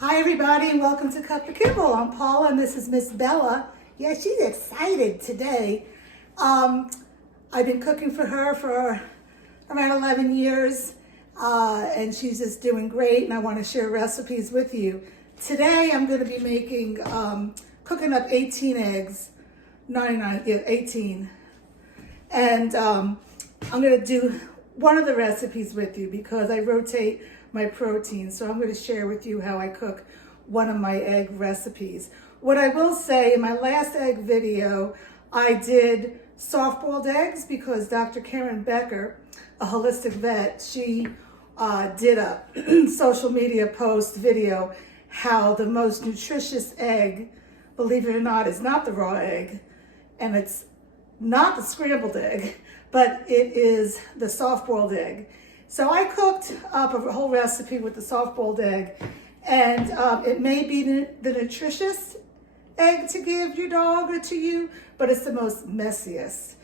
Hi everybody and welcome to Cut the Kibble. I'm Paula and this is Miss Bella. Yeah, she's excited today. I've been cooking for her for around 11 years and she's just doing great and I want to share recipes with you. Today I'm going to be making, cooking up 18 eggs, 18. And I'm going to do one of the recipes with you because I rotate my protein. So I'm going to share with you how I cook one of my egg recipes. What I will say, in my last egg video, I did soft-boiled eggs because Dr. Karen Becker, a holistic vet, she did a social media post video how the most nutritious egg, believe it or not, is not the raw egg, and it's not the scrambled egg, but it is the soft-boiled egg. So I cooked up a whole recipe with the soft-boiled egg, and it may be the nutritious egg to give your dog or to you, but it's the most messiest.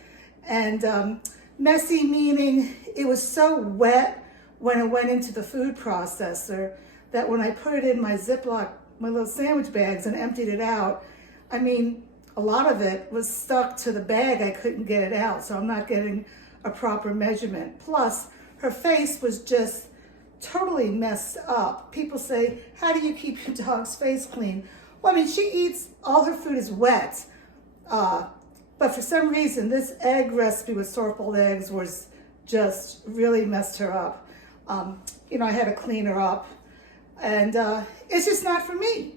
And messy meaning it was so wet when it went into the food processor that when I put it in my Ziploc, my little sandwich bags and emptied it out, I mean, a lot of it was stuck to the bag. I couldn't get it out, so I'm not getting a proper measurement. Plus, her face was just totally messed up. People say, how do you keep your dog's face clean? Well, I mean, she eats, all her food is wet. But for some reason, this egg recipe with soft-boiled eggs was just really messed her up. I had to clean her up. And it's just not for me.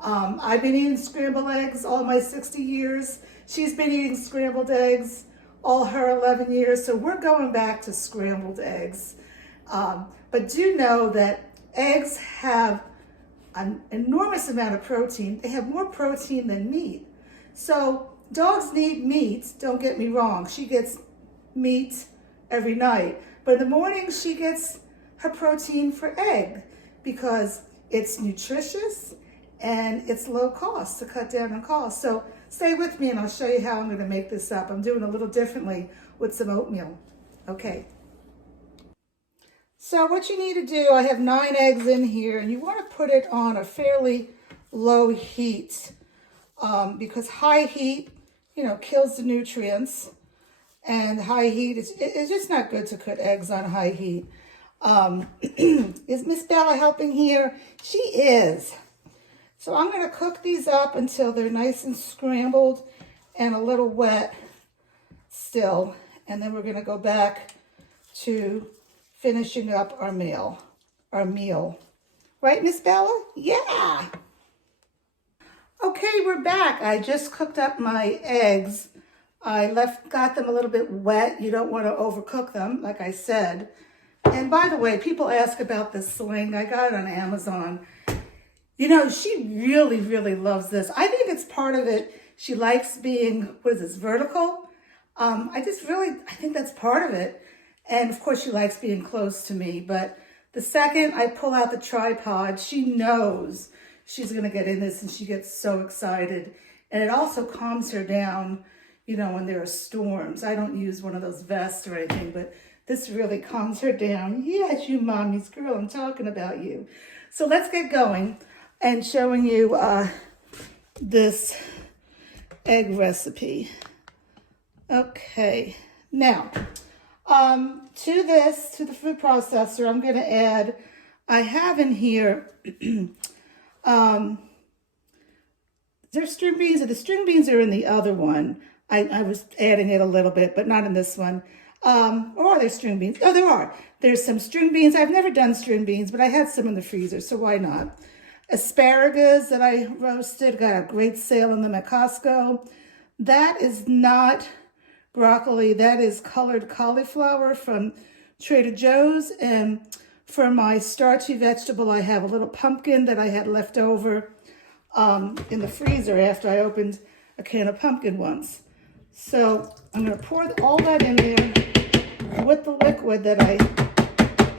I've been eating scrambled eggs all my 60 years. She's been eating scrambled eggs all her 11 years. So we're going back to scrambled eggs. But do know that eggs have an enormous amount of protein. They have more protein than meat. So dogs need meat, don't get me wrong. She gets meat every night. But in the morning, she gets her protein for egg because it's nutritious and it's low cost to cut down on cost. So stay with me and I'll show you how I'm going to make this up. I'm doing a little differently with some oatmeal. Okay. So what you need to do, I have 9 eggs in here and you want to put it on a fairly low heat because high heat, kills the nutrients, and high heat it's just not good to cook eggs on high heat. Is Miss Bella helping here? She is. So I'm going to cook these up until they're nice and scrambled and a little wet still. And then we're going to go back to finishing up our meal. Right, Miss Bella? Yeah. Okay, we're back. I just cooked up my eggs. I got them a little bit wet. You don't want to overcook them, like I said. And by the way, people ask about this sling. I got it on Amazon. She really, really loves this. I think it's part of it. She likes being, vertical. I think that's part of it. And of course, she likes being close to me. But the second I pull out the tripod, she knows she's going to get in this and she gets so excited. And it also calms her down, when there are storms. I don't use one of those vests or anything, but this really calms her down. Yes, you mommy's girl, I'm talking about you. So let's get going and showing you this egg recipe. Okay, now to the food processor, I'm going to add, I have in here, there's string beans, and the string beans are in the other one. I was adding it a little bit, but not in this one. Or are there string beans? Oh, there are. There's some string beans. I've never done string beans, but I had some in the freezer, so why not? Asparagus that I roasted, got a great sale on them at Costco. That is not broccoli. That is colored cauliflower from Trader Joe's. And for my starchy vegetable, I have a little pumpkin that I had left over in the freezer after I opened a can of pumpkin once. So I'm going to pour all that in there with the liquid that I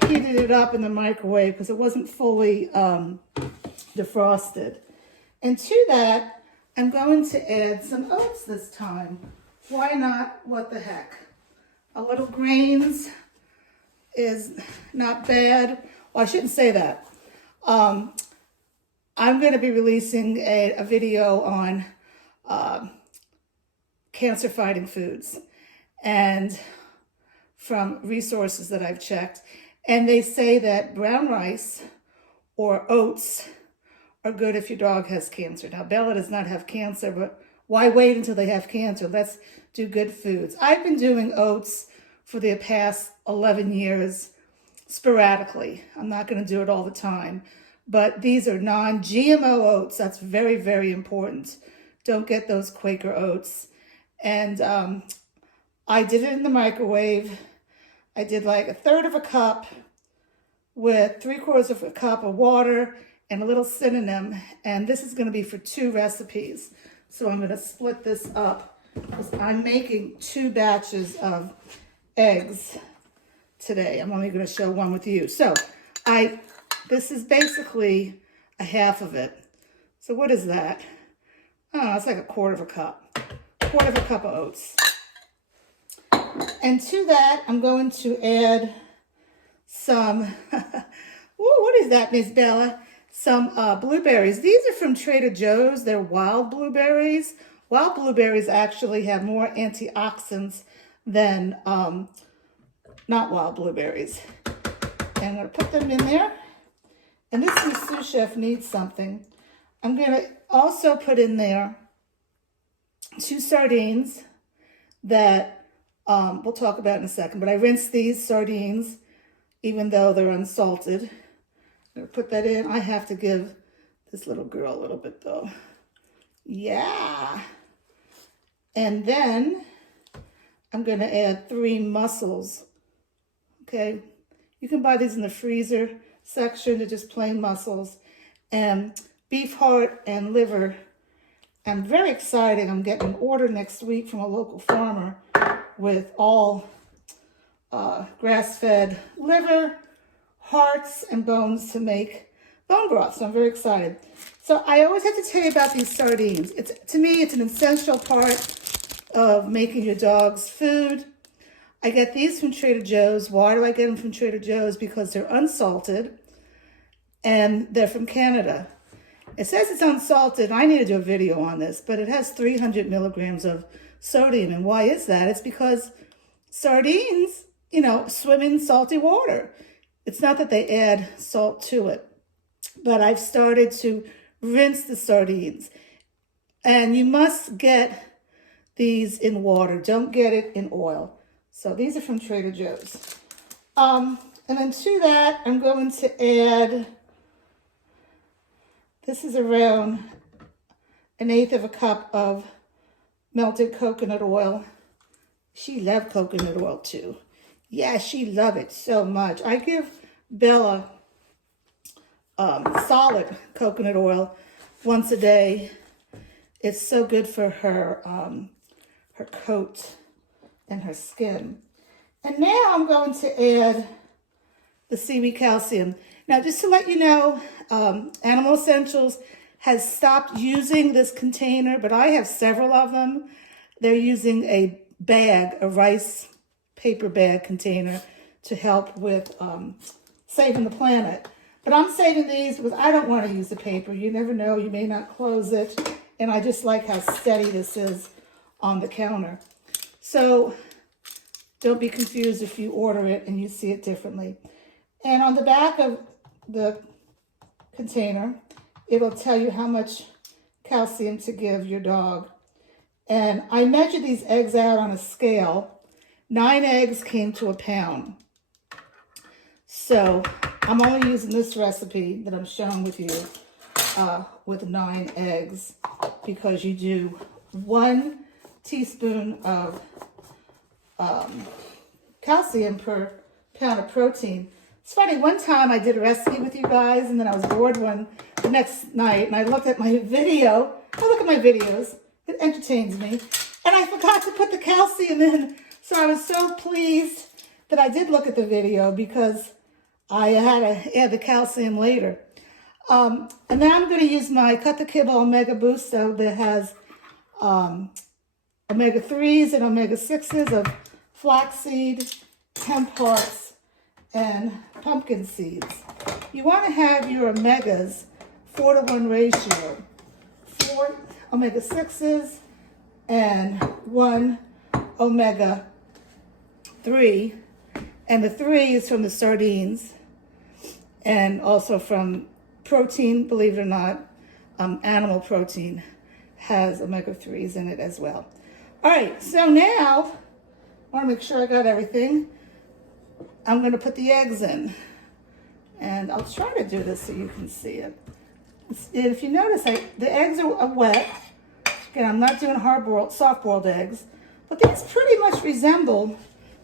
heated it up in the microwave because it wasn't fully defrosted. And to that, I'm going to add some oats this time. Why not? What the heck? A little grains is not bad. Well, I shouldn't say that. I'm going to be releasing a video on cancer-fighting foods, and from resources that I've checked. And they say that brown rice or oats are good if your dog has cancer. Now, Bella does not have cancer, but why wait until they have cancer? Let's do good foods. I've been doing oats for the past 11 years sporadically. I'm not going to do it all the time, but these are non-GMO oats. That's very, very important. Don't get those Quaker oats. And I did it in the microwave. I did like 1/3 of a cup with 3/4 of a cup of water and a little synonym. And this is going to be for 2 recipes. So I'm going to split this up because I'm making 2 batches of eggs today. I'm only going to show one with you. So this is basically a half of it. So what is that? Oh, it's like 1/4 of a cup. 1/4 of a cup of oats. And to that, I'm going to add some, ooh, what is that, Miss Bella? Some blueberries. These are from Trader Joe's. They're wild blueberries. Wild blueberries actually have more antioxidants than not wild blueberries. And I'm going to put them in there. And this new sous chef needs something. I'm going to also put in there 2 sardines that we'll talk about in a second. But I rinsed these sardines, even though they're unsalted. I'm going to put that in. I have to give this little girl a little bit, though. Yeah. And then I'm going to add 3 mussels. Okay. You can buy these in the freezer section. They're just plain mussels. And beef heart and liver. I'm very excited. I'm getting an order next week from a local farmer with all grass-fed liver, hearts, and bones to make bone broth. So I'm very excited. So I always have to tell you about these sardines. To me, it's an essential part of making your dog's food. I get these from Trader Joe's. Why do I get them from Trader Joe's? Because they're unsalted and they're from Canada. It says it's unsalted. I need to do a video on this, but it has 300 milligrams of sodium. And why is that? It's because sardines, swim in salty water. It's not that they add salt to it, but I've started to rinse the sardines. And you must get these in water. Don't get it in oil. So these are from Trader Joe's. And then to that, I'm going to add, this is around 1/8 of a cup of melted coconut oil. She loves coconut oil too. Yeah, she loves it so much. I give Bella solid coconut oil once a day. It's so good for her her coat and her skin. And now I'm going to add the seaweed calcium. Now, just to let you know, Animal Essentials has stopped using this container, but I have several of them. They're using a bag, a rice paper bag container to help with saving the planet. But I'm saving these because I don't want to use the paper. You never know, you may not close it. And I just like how steady this is on the counter. So don't be confused if you order it and you see it differently. And on the back of the container, it'll tell you how much calcium to give your dog. And I measured these eggs out on a scale. 9 eggs came to a pound. So I'm only using this recipe that I'm showing with you with 9 eggs because you do 1 teaspoon of calcium per pound of protein. It's funny, one time I did a recipe with you guys and then I was bored the next night and I looked at my video. I look at my videos. It entertains me. And I forgot to put the calcium in. So I was so pleased that I did look at the video because I had to add the calcium later. And then I'm going to use my Cut the Kibble Omega Booster that has omega-3s and omega-6s of flaxseed, hemp hearts, and pumpkin seeds. You want to have your omegas 4-to-1 ratio. 4 omega-6s and 1 omega-3. And the 3 is from the sardines and also from protein, believe it or not. Animal protein has omega-3s in it as well. All right, so now I want to make sure I got everything. I'm going to put the eggs in. And I'll try to do this so you can see it. If you notice, the eggs are wet. Again, I'm not doing hard-boiled, soft-boiled eggs. But these pretty much resemble,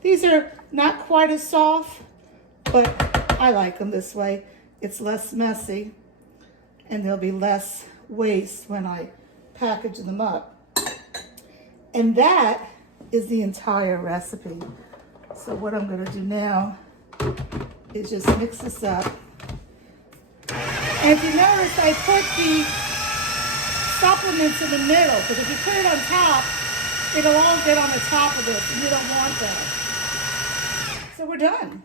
these are not quite as soft, but I like them this way. It's less messy, and there'll be less waste when I package them up. And that is the entire recipe. So what I'm gonna do now is just mix this up. And if you notice, I put the supplements in the middle, because if you put it on top, it'll all get on the top of this, and you don't want that. So we're done.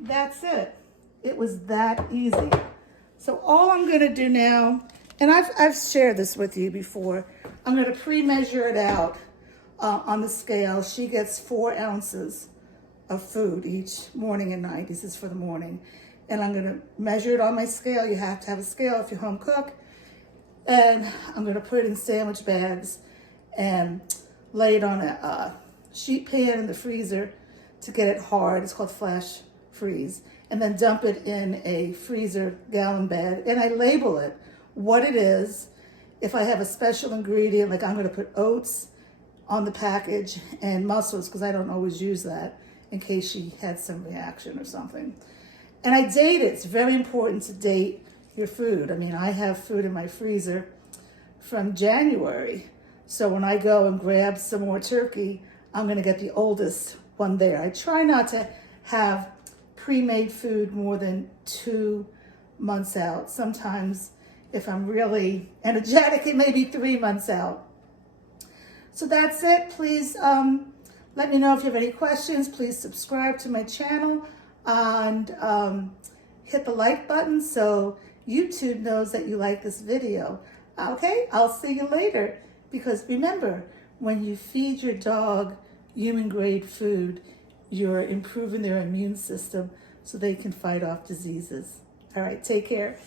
That's it. It was that easy. So all I'm gonna do now, and I've shared this with you before, I'm gonna pre-measure it out on the scale. She gets 4 ounces of food each morning and night. This is for the morning. And I'm gonna measure it on my scale. You have to have a scale if you home cook. And I'm gonna put it in sandwich bags and lay it on a sheet pan in the freezer to get it hard. It's called flash freeze. And then dump it in a freezer gallon bag. And I label it what it is. If I have a special ingredient, like I'm gonna put oats on the package and mussels, because I don't always use that in case she had some reaction or something. And I date it. It's very important to date your food. I mean, I have food in my freezer from January. So when I go and grab some more turkey, I'm gonna get the oldest one there. I try not to have pre-made food more than 2 months out. Sometimes if I'm really energetic, it may be 3 months out. So that's it. Please let me know if you have any questions. Please subscribe to my channel and hit the like button so YouTube knows that you like this video. Okay, I'll see you later. Because remember, when you feed your dog human grade food, you're improving their immune system so they can fight off diseases. All right, take care.